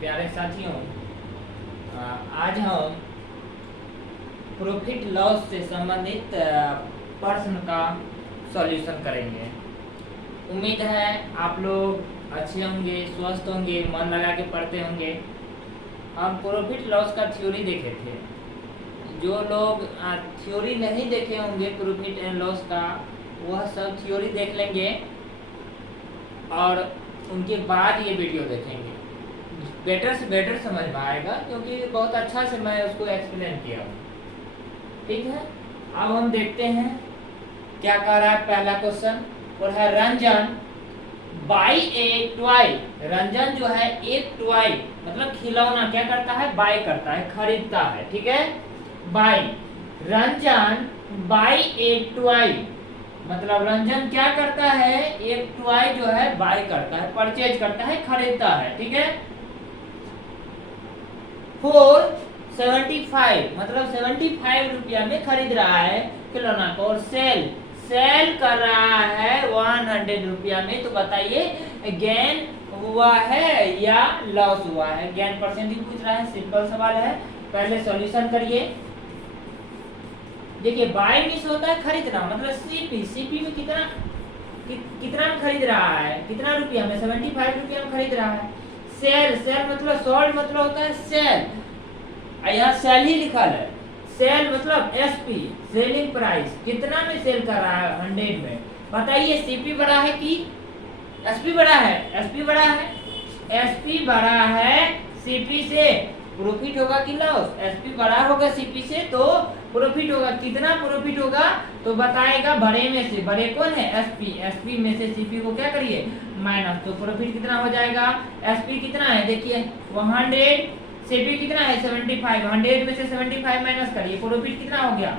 प्यारे साथियों, आज हम प्रॉफिट लॉस से संबंधित प्रश्न का सॉल्यूशन करेंगे। उम्मीद है आप लोग अच्छे होंगे, स्वस्थ होंगे, मन लगा के पढ़ते होंगे। हम प्रॉफिट लॉस का थ्योरी देखे थे। जो लोग थ्योरी नहीं देखे होंगे प्रॉफिट एंड लॉस का, वह सब थ्योरी देख लेंगे और उनके बाद ये वीडियो देखेंगे। बेटर से बेटर समझ में आएगा, क्योंकि बहुत अच्छा से मैं उसको एक्सप्लेन किया हूँ। ठीक है, अब हम देखते हैं क्या कह रहा है। पहला क्वेश्चन और है Ranjan by A toy. Ranjan जो है एक टॉय मतलब खिलौना क्या करता है, बाय करता है, खरीदता है। ठीक है, by. Ranjan by A toy मतलब रंजन क्या करता है, एक टॉय जो है बाय करता है, परचेज करता है, खरीदता है। ठीक है, फॉर 75 मतलब 75 रुपया में खरीद रहा है खिलौना को, और सेल कर रहा है 100 रुपया में। तो बताइए गेन हुआ है या लॉस हुआ है। गेन परसेंटेज पूछ रहा है, सिंपल सवाल है। पहले सॉल्यूशन करिए। देखिए बाय मिस होता है खरीदना, मतलब सीपी में कितना में खरीद रहा है, कितना रुपया में, 75 रुपया में खरीद रहा है। सेल मतलब सोल्ड मतलब होता है सेल, यहाँ सेल ही लिखा है। सेल मतलब एसपी, सेलिंग प्राइस, कितना में सेल कर रहा है, 100 में। बताइए सीपी बड़ा है कि एसपी बड़ा है? एसपी बड़ा है। एसपी बड़ा है सीपी से, प्रॉफिट होगा कि लॉस? एसपी बड़ा होगा सीपी से तो प्रॉफिट होगा। कितना प्रॉफिट होगा तो बताएगा बड़े में से। बड़े कौन है? एसपी। एसपी में से सीपी को क्या करिए, माइनस, तो प्रॉफिट कितना हो जाएगा? एसपी कितना है देखिए 100, सीपी कितना है 75, 100 में से 75 माइनस करिए, प्रॉफिट कितना हो गया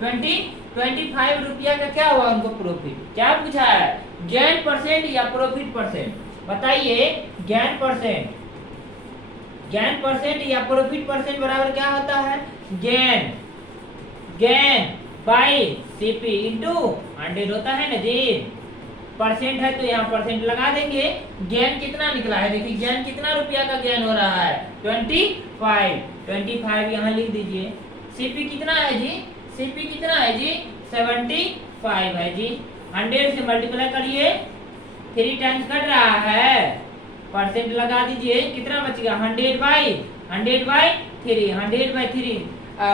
25 रुपया का क्या हुआ उनको प्रॉफिट। क्या पूछा है, गेन परसेंट या प्रॉफिट परसेंट? बताइए गेन परसेंट या प्रॉफिट परसेंट बराबर क्या होता है, गेन बाई सीपी इंटू 100 होता है ना जी। परसेंट है तो यहाँ परसेंट लगा देंगे। गेन कितना निकला है देखिए, गेन कितना रुपया का गेन हो रहा है 25 यहाँ लिख दीजिए। सीपी कितना है जी, सीपी कितना है जी 75 है जी। 100 से मल्टीप्लाई करिए, 3 टाइम्स कट रहा है, परसेंट लगा दीजिए, कितना बचेगा 100 बाई 3, 100 बाई 3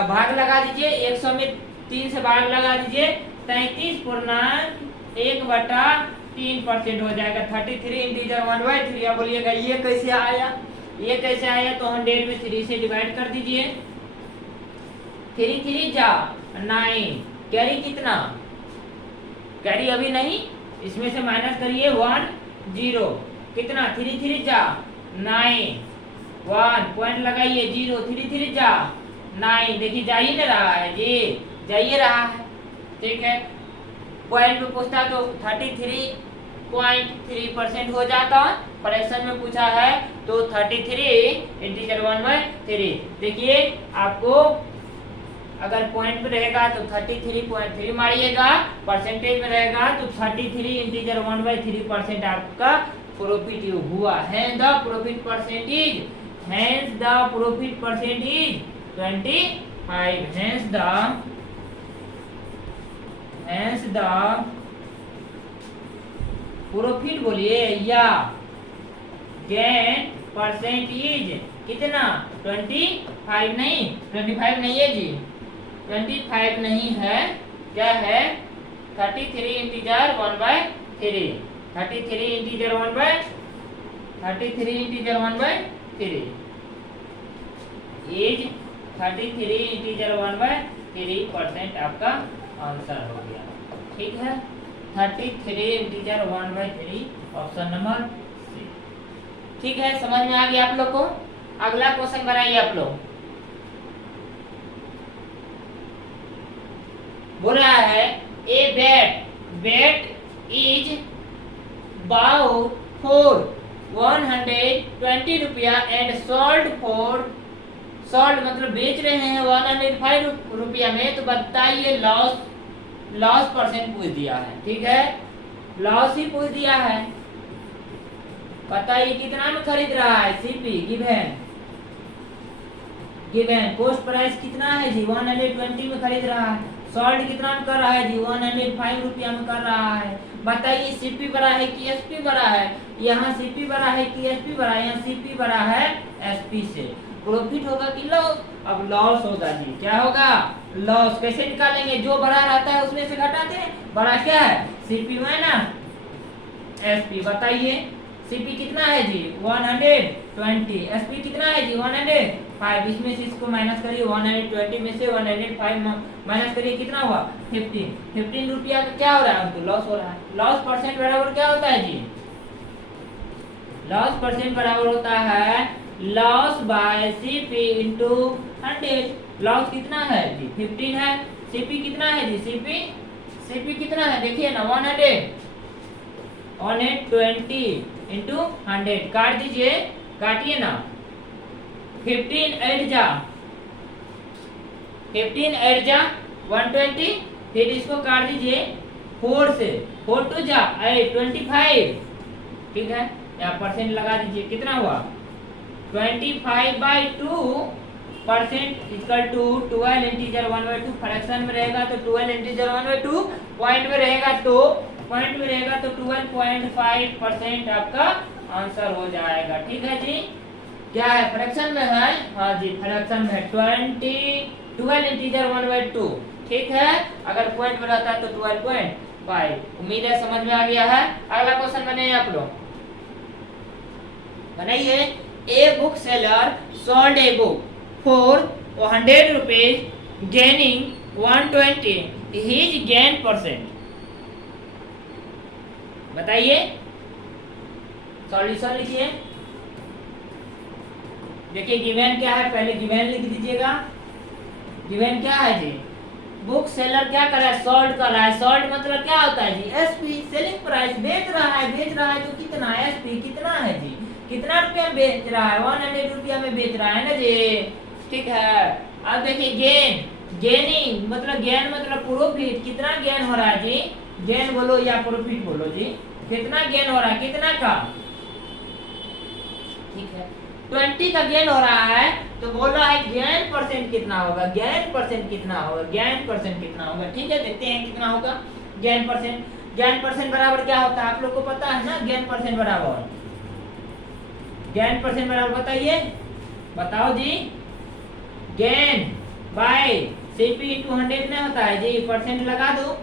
भाग लगा दीजिए, 100 में 3 से भाग लगा दीजिए, 33.1/3% हो जाएगा। 33 इंटीजर 1/3। अब बोलिएगा ये कैसे आया, ये कैसे आया? तो 100 में 3 से डिवाइड कर दीजिए, 3 3 जा 9, कैरी कितना, कैरी अभी नहीं, इसमें से माइनस करिए 1 0, कितना 3 3 जा 9, 1 पॉइंट लगाइए 0, 3 3 जा 9, देखिए जा ही नहीं रहा है जी, जाइए रहा है। ठीक है, पॉइंट में पूछता तो 33.3% हो जाता, फ्रैक्शन में पूछा है तो 33 इंटीजर 1/3। देखिए आपको अगर पॉइंट में रहेगा तो 33.3 मारिएगा, परसेंटेज में रहेगा तो 33 इंटीजर 1/3% आपका प्रॉफिट हुआ है। The profit percentage 25, hence the profit बोलिए या गेन परसेंटेज कितना 25 नहीं, 25 नहीं है जी, 25 नहीं है, क्या है 33 इंटीजर 1/3, 33 इंटीजर 1/3 इज 33 इंटीजर 1/3% आपका आंसर हो गया। ठीक है, 33 इंटीजर 1/3 ऑप्शन नंबर सी। ठीक है, समझ में आ गया आप लोग को? अगला क्वेश्चन बनाइए आप लोग। बोल रहा है ए बेट इज बाउट फॉर 120 रुपया एंड सोल्ड मतलब बेच रहे हैं 105 रुपया में। तो बताइए लॉस परसेंट पूछ दिया है। ठीक है, लॉस ही पूछ दिया है। बताइए कितना में खरीद रहा है सीपी गिवन कॉस्ट प्राइस कितना है जी 120 में खरीद रहा है। सॉल्ट कितना में कर रहा है जी 105 रुपया में कर रहा है। बताइए सीपी बड़ा है कि एसपी बड़ा है? यहाँ सीपी बड़ा है कि एसपी बड़ा है? यहाँ सीपी बड़ा है एसपी से। प्रॉफिट होगा कि लॉस? अब लॉस होगा जी। क्या होगा? लॉस। कैसे निकालेंगे? जो बड़ा रहता है उसमें से घटाते हैं। बड़ा क्या है? CP minus SP. बताइए सीपी कितना है जी 120, एसपी कितना है जी 105। इसमें से इसको माइनस करिए, 120 में से 105 माइनस करिए, कितना हुआ 15 रुपया का क्या हो रहा है? हमको लॉस हो रहा है। लॉस परसेंट बराबर क्या होता है जी? लॉस परसेंट बराबर होता है loss by CP into 100। Loss कितना है जी 15 है। सीपी कितना है जी? सीपी कितना है देखिए ना 120 इंटू 100। काट दीजिए, काटिए ना। 15 8 जा 120। फिर इसको काट दीजिए 4 से, 4 2 जा 8 25। ठीक है, यहाँ परसेंट लगा दीजिए। कितना हुआ 25/2 percent equal to 12 integer 1/2। Fraction में रहेगा तो 12 इंटीजर 1/2, पॉइंट में रहेगा तो 12.5% आपका आंसर हो जाएगा। ठीक है जी। क्या है? फ्रैक्शन में है। हाँ जी, फ्रैक्शन में है 12 इंटीजर 1/2। ठीक है, अगर पॉइंट में रहता है तो 12.5। उम्मीद है समझ में आ गया है। अगला क्वेश्चन बनाइए आप लोग, बनाइए। A book seller sold a book for 100 rupees gaining 120 his gain percent. बताइए, सॉल्यूशन लिखिए। देखिए गिवन क्या है, पहले गिवन लिख दीजिएगा। गिवन क्या है जी? बुक सेलर क्या कर रहा है? सोल्ड कर रहा है। सोल्ड मतलब क्या होता है जी? SP, selling price. बेच रहा है तो कितना? एसपी कितना है जी? कितना रुपया में बेच रहा है? 100 रुपया में बेच रहा है ना जी। ठीक है, अब देखिए गेनिंग मतलब गेन मतलब प्रॉफिट। कितना गेन हो रहा है जी? गेन बोलो या प्रॉफिट बोलो जी। कितना गेन हो रहा है? कितना का? ठीक है, 20 का गेन हो रहा है। तो बोल रहा है गेन परसेंट कितना होगा? गेन परसेंट कितना होगा? गेन परसेंट कितना होगा? ठीक है, देखते हैं कितना होगा गेन परसेंट। गेन परसेंट बराबर क्या होता है? आप लोग को पता है ना? गेन परसेंट बराबर बताइए, बताओ जी। गेन बाय सीपी इंटू 100 में होता है जी। परसेंट लगा दो।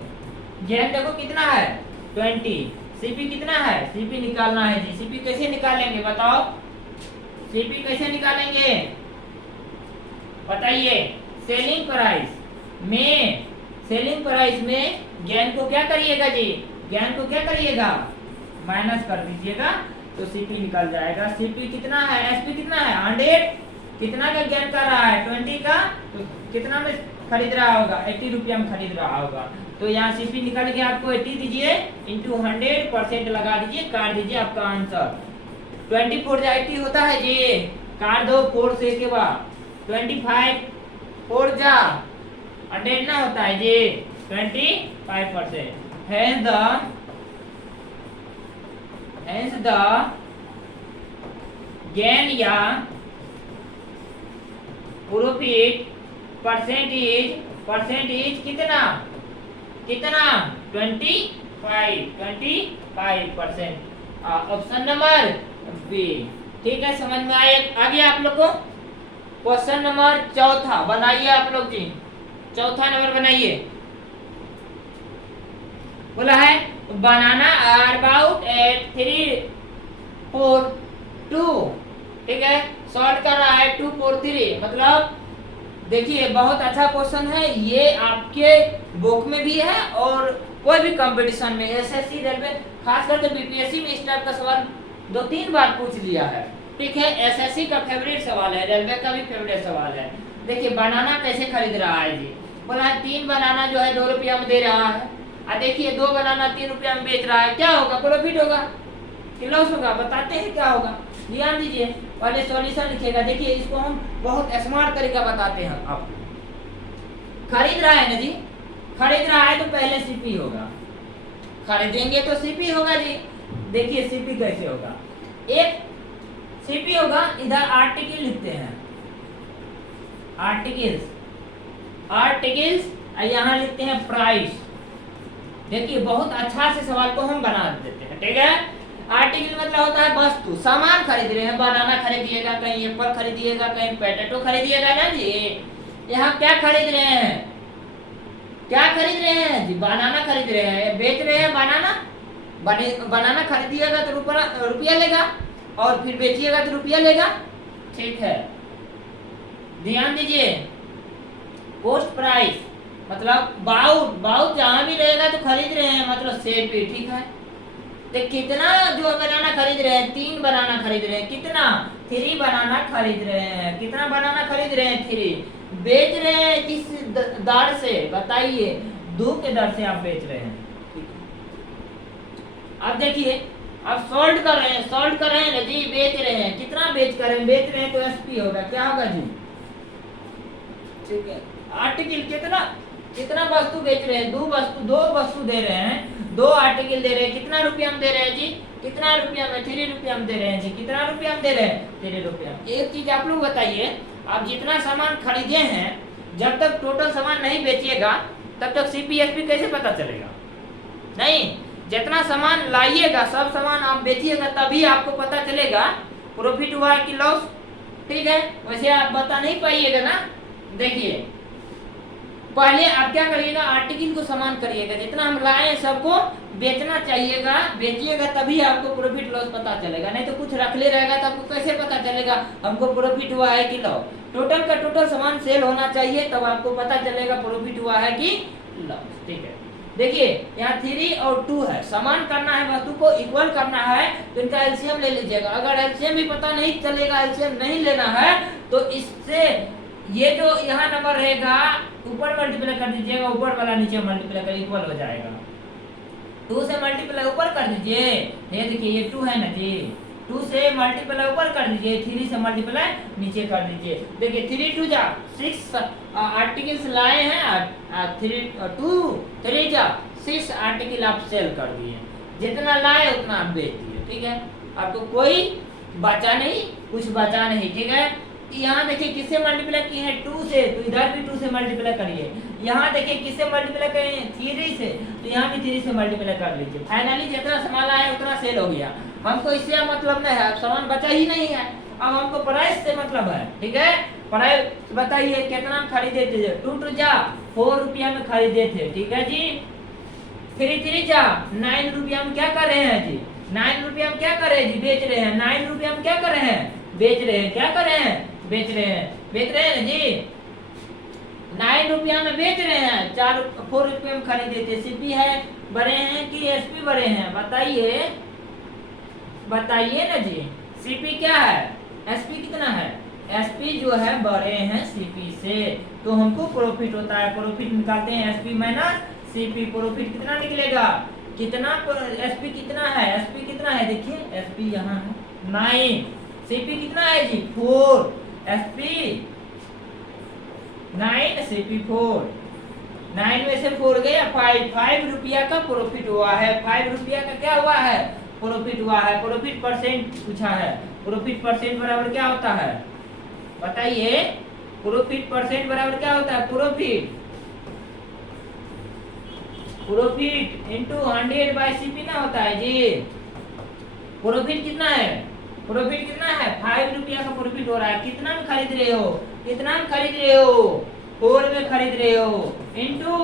गेन देखो कितना है 20। सीपी कितना है? सीपी निकालना है जी। सीपी कैसे निकालेंगे बताओ? सीपी कैसे निकालेंगे बताइए? सेलिंग प्राइस में गेन को क्या करिएगा जी? गेन को क्या करिएगा? माइनस कर दीजिएगा तो सीपी निकल जाएगा। सीपी कितना है? एसपी कितना है? 100। कितना का गेन कर रहा है? 20 का। तो कितना में खरीद रहा होगा? 80 रुपया में खरीद रहा होगा। तो यहाँ सीपी निकल के आपको 80 दीजिए इंटू 100% लगा दीजिए, काट दीजिए, आपका आंसर 24 जा 80 होता है जी। काट दो 4 से के बाद 25 4 जा 100 ना होता है जी 25%। Hence the gain या प्रॉफिट परसेंटेज कितना 25%। Option number B. ठीक है, समझ में आ गया आप लोग को? क्वेश्चन नंबर चौथा बनाइए आप लोग जी। चौथा नंबर बनाइए। बोला है बनाना आर अबाउट एट 3 4 2। ठीक है, सॉल्व कर रहा है 2 4 3। मतलब देखिए बहुत अच्छा क्वेश्चन है ये, आपके बुक में भी है और कोई भी कंपटीशन में, एसएससी रेलवे, खास करके बीपीएससी में इस टाइप का सवाल 2-3 बार पूछ लिया है। ठीक है, एसएससी का फेवरेट सवाल है, रेलवे का भी फेवरेट सवाल है। देखिए बनाना कैसे खरीद रहा है जी? बोला 3 बनाना जो है 2 रुपया में दे रहा है। और देखिए 2 बनाना 3 रुपया में बेच रहा है। क्या होगा? प्रॉफिट होगा कि लॉस होगा? बताते हैं क्या होगा। ध्यान दीजिए, पहले सॉल्यूशन लिखिएगा। देखिए इसको हम बहुत स्मार्ट तरीका बताते हैं आपको। खरीद रहा है ना जी, खरीद रहा है तो पहले सीपी होगा। खरीदेंगे तो सीपी होगा जी। देखिए सीपी कैसे होगा? एक सीपी होगा, इधर आर्टिकल लिखते हैं, आर्टिकल्स, आर्टिकल्स, यहाँ लिखते हैं प्राइस। देखिए बहुत अच्छा से सवाल को हम बना देते हैं, ठीक है। आर्टिकल मतलब होता है वस्तु, सामान खरीद रहे हैं, बनाना खरीदिएगा, कहीं एप्पल खरीदिएगा, कहीं पोटैटो खरीदिएगा ना जी। यहाँ क्या खरीद रहे हैं, क्या खरीद रहे हैं जी, बनाना खरीद रहे हैं, बेच रहे हैं बनाना। बनाना खरीदिएगा तो रुपया लेगा, और फिर बेचिएगा तो रुपया लेगा, ठीक है। ध्यान दीजिए, पोस्ट प्राइस मतलब बाउट, बाउट जहां भी रहेगा तो खरीद रहे हैं मतलब सेल पे, ठीक है। तो कितना जो बनाना खरीद रहे हैं, 3 बनाना खरीद रहे हैं, कितना 3 बनाना खरीद रहे हैं, कितना बनाना खरीद रहे हैं 3, बेच रहे हैं किस दर से बताइए, 2 के दर से आप बेच रहे हैं। अब देखिए, अब सोल्ड कर रहे हैं, सोल्ड कर रहे हैं ना जी, बेच रहे हैं, कितना बेच कर रहे हैं, बेच रहे हैं तो एसपी होगा, क्या होगा जी, ठीक है। आर्टिकल कितना, कितना वस्तु बेच रहे हैं, 2 वस्तु दे रहे हैं, 2 आर्टिकल दे रहे हैं, कितना रुपया हम दे रहे हैं जी, कितना रुपया में, 3 रुपया हम दे रहे हैं जी, कितना रुपया हम दे रहे हैं, 3 रुपया। एक चीज आप लोग बताइए, आप जितना सामान खरीदे हैं, जब तक टोटल सामान नहीं बेचिएगा तब तक सीपीएसपी कैसे पता चलेगा, नहीं, जितना सामान लाइएगा सब सामान आप बेचिएगा तभी आपको पता चलेगा प्रॉफिट हुआ कि लॉस, ठीक है। वैसे आप बता नहीं पाइएगा ना। देखिए पहले आप क्या करिएगा, आर्टिकल को सामान करिएगा, जितना हम लाए सबको बेचना चाहिएगा, बेचिएगा तभी आपको प्रॉफिट लॉस पता चलेगा, नहीं तो कुछ रख ले रहेगा तो आपको कैसे पता चलेगा हमको प्रॉफिट हुआ है कि लॉस। टोटल का टोटल सामान सेल होना चाहिए तब आपको पता चलेगा प्रॉफिट हुआ है कि लॉस, ठीक है। देखिए यहाँ 3 और 2 है, समान करना है, वस्तु को इक्वल करना है तो इनका एलसीएम ले लीजिएगा। अगर एलसीएम भी पता नहीं चलेगा, एलसीएम नहीं लेना है तो इससे ये जो यहाँ नंबर रहेगा ऊपर मल्टीप्लाई कर दीजिएगा, ऊपर वाला नीचे मल्टीप्लाई कर इक्वल हो जाएगा। 2 से मल्टीप्लाई ऊपर कर दीजिए, ये देखिए ये 2 है ना जी, 2 से मल्टीप्लाई ऊपर कर दीजिए, 3 से मल्टीप्लाई नीचे कर दीजिए। देखिए 3 2 जा 6 आर्टिकल्स लाए हैं, 3 जा 6 आर्टिकल आप सेल कर दिए, जितना लाए उतना आप बेच दिए, ठीक है। आपको कोई बचा नहीं, कुछ बचा नहीं, ठीक है। यहाँ देखिए किससे मल्टीप्लाई किए हैं, 2 से, तो इधर भी 2 से मल्टीप्लाई करिए। यहाँ देखिए किससे मल्टीप्लाई किए हैं, 3 से, तो यहाँ भी 3 से मल्टीप्लाई कर लीजिए। फाइनली जितना सामान आया उतना सेल हो गया। हमको इससे मतलब नहीं है, सामान बचा ही नहीं है, अब हमको प्राइस से मतलब है, ठीक है। प्राइस बताइए कितना खरीदे थे, 2 2 जा 4 रुपया में खरीदे थे, ठीक है जी। 3 3 जा 9 रुपया में क्या कर रहे हैं जी, 9 रुपया में क्या कर रहे हैं जी, बेच रहे हैं। 9 रुपया में क्या कर रहे हैं, बेच रहे हैं, क्या कर रहे हैं, बेच रहे हैं, बेच रहे हैं जी। 9 रुपया में बेच रहे हैं, 4 रुपये में खरीदे थे। सीपी है बड़े हैं कि एसपी बड़े हैं, बताइए, बताइए ना जी। सीपी क्या है, एसपी कितना है, एसपी जो है बड़े हैं सीपी से, तो हमको प्रॉफिट होता है, प्रॉफिट निकालते हैं एसपी माइनस सीपी, प्रॉफिट कितना निकलेगा, कितना एसपी कितना है, एसपी कितना है, देखिए एसपी यहाँ है 9, सीपी कितना है जी 4, एसपी 9, सीपी 4, 9 में से 4 गया 5 रुपया का प्रॉफिट हुआ है। 5 रुपया का क्या हुआ है, प्रॉफिट हुआ है। प्रॉफिट परसेंट पूछा है, प्रॉफिट परसेंट बराबर क्या होता है बताइए, प्रॉफिट परसेंट बराबर क्या होता है, प्रॉफिट इनटू 100 बाय सीपी ना होता है जी। प्रॉफिट कितना है, प्रॉफिट कितना है, 5 रुपया का प्रॉफिट हो रहा है, कितना में खरीद रहे हो, कितना में खरीद रहे हो, 4 में खरीद रहे हो, इनटू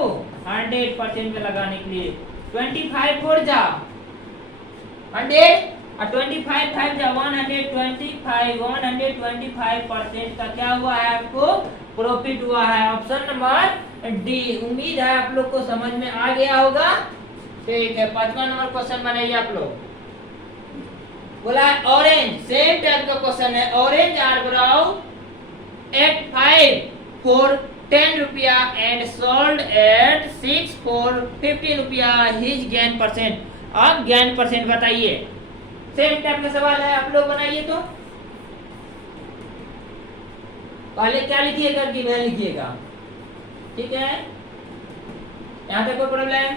100% में लगाने के लिए 25 4 जा 100 और 25 5 जा 125% का क्या हुआ है, आपको प्रॉफिट हुआ है। Option number D. उम्मीद है आप लोग को समझ में आ गया होगा, ठीक है। 5वां नंबर क्वेश्चन बनाइए आप लोग। बोला है ऑरेंज, सेम टाइप का क्वेश्चन है। Orange are brought at 5 for 10 रुपया एंड सोल्ड एट 6 फॉर 15 रुपया, हिज गेन परसेंट। अब गेन परसेंट बताइए, सेम टाइप का सवाल है, आप लोग बनाइए। तो पहले क्या लिखिएगा, गिवन लिखिएगा, ठीक है। यहाँ तक कोई प्रॉब्लम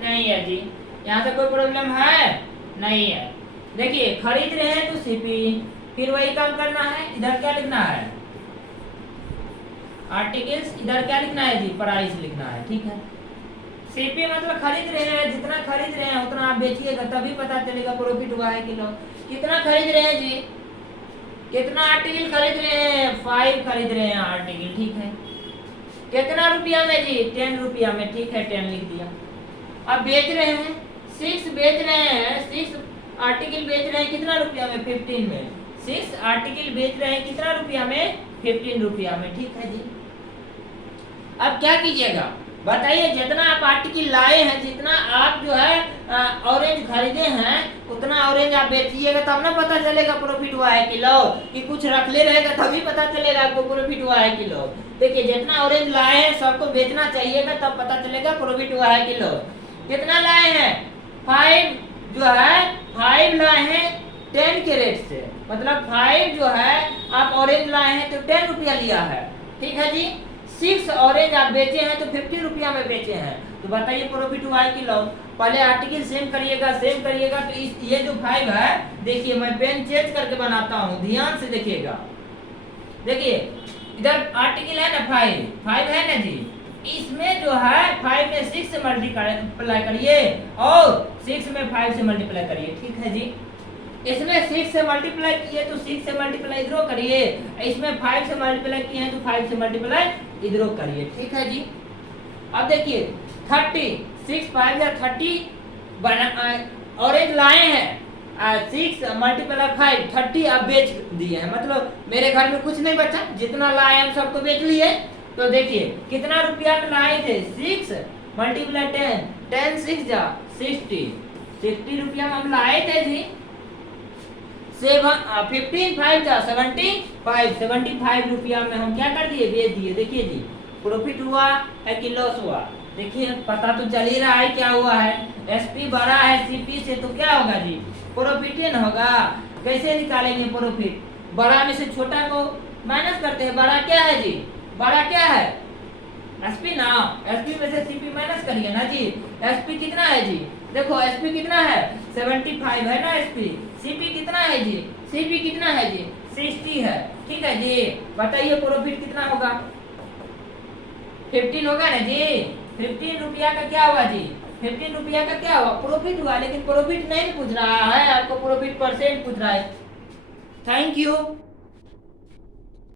नहीं है जी, यहाँ तक कोई प्रॉब्लम है नहीं है, देखिए खरीद रहे हैं तो सीपी, फिर वही काम करना है, इधर क्या लिखना है आर्टिकल्स, इधर क्या लिखना है जी प्राइस लिखना है, ठीक है। सीपी मतलब खरीद रहे हैं, जितना खरीद रहे हैं उतना आप बेचिएगा तभी पता चलेगा प्रॉफिट हुआ है कि लो। कितना खरीद रहे हैं जी, कितना आर्टिकल खरीद रहे हैं 5 खरीद रहे हैं आर्टिकल, ठीक है। कितना रुपया में जी 10 रुपया में, ठीक है 10 लिख दिया। अब बेच रहे हैं 6 बेच रहे हैं, 6 आर्टिकल बेच रहे हैं कितना रुपया में 15 में, 6 आर्टिकल बेच रहे हैं कितना रुपया में 15 रुपया में, ठीक है जी। अब क्या कीजिएगा बताइए, जितना आप आर्टिकल लाए हैं, जितना आप जो है ऑरेंज खरीदे हैं उतना ऑरेंज आप बेचिएगा तब ना पता चलेगा प्रॉफिट हुआ है कि लो, कि कुछ रख ले रहेगा तभी पता चलेगा आपको प्रॉफिट हुआ है कि लो। देखिए जितना ऑरेंज लाए हैं सबको बेचना चाहिएगा तब पता चलेगा प्रॉफिट हुआ है कि लो। कितना लाए हैं 5, जो है 5 लाए हैं 10 के रेट से, मतलब 5 जो है आप ऑरेंज लाए हैं तो 10 रुपया लिया है, ठीक है जी। 6 ऑरेंज आप बेचे हैं तो 50 रुपया में बेचे हैं, तो बताइए प्रॉफिट हुआ है कि लॉस। पहले आर्टिकल सेम करिएगा तो ये जो 5 है, देखिए मैं पेन चेंज करके बनाता हूँ, ध्यान से देखिएगा। देखिए इधर आर्टिकल है ना 5 है ना जी, इसमें जो है 5 में 6 से मल्टीप्लाई करिए और 6 में 5 से मल्टीप्लाई करिए, ठीक है जी। इसमें 6 से मल्टीप्लाई किए तो 6 से मल्टीप्लाई इधर करिए, इसमें 5 से मल्टीप्लाई किए हैं तो 5 से मल्टीप्लाई इधर करिए, ठीक है जी। अब देखिए 30, 6 5 या 30 ऑरेंज लाए हैं, 6 मल्टीप्लाई 5 30 अब बेच दिए हैं, मतलब मेरे घर में कुछ नहीं बचा, जितना लाए हम सबको बेच लिए। तो देखिए कितना रुपया में लाए थे 6 मल्टीप्लाई 10, 10 6 जा 60 रुपया में हम लाए थे जी। 15 5 जा 75 रुपया में हम क्या कर दिए बेच दिए। देखिए जी प्रॉफिट हुआ है कि लॉस हुआ, देखिए पता तो चल ही रहा है क्या हुआ है। एसपी बड़ा है सीपी से तो क्या होगा जी प्रॉफिट ही न होगा। कैसे निकालेंगे प्रॉफिट, बड़ा में से छोटा को माइनस करते हैं, बड़ा क्या है जी, बड़ा क्या है एसपी ना, एसपी में से सीपी माइनस करिए ना जी। एसपी कितना है जी, देखो एसपी कितना है 75 है ना एसपी, सीपी कितना है जी, सीपी कितना है जी 60 है, ठीक है जी। बताइए प्रॉफिट कितना होगा 15 होगा ना जी। 15 रुपया का क्या हुआ जी, 15 रुपया का क्या हुआ प्रॉफिट हुआ, लेकिन प्रॉफिट नहीं पूछ रहा है आपको, प्रॉफिट परसेंट पूछ रहा है। Thank you.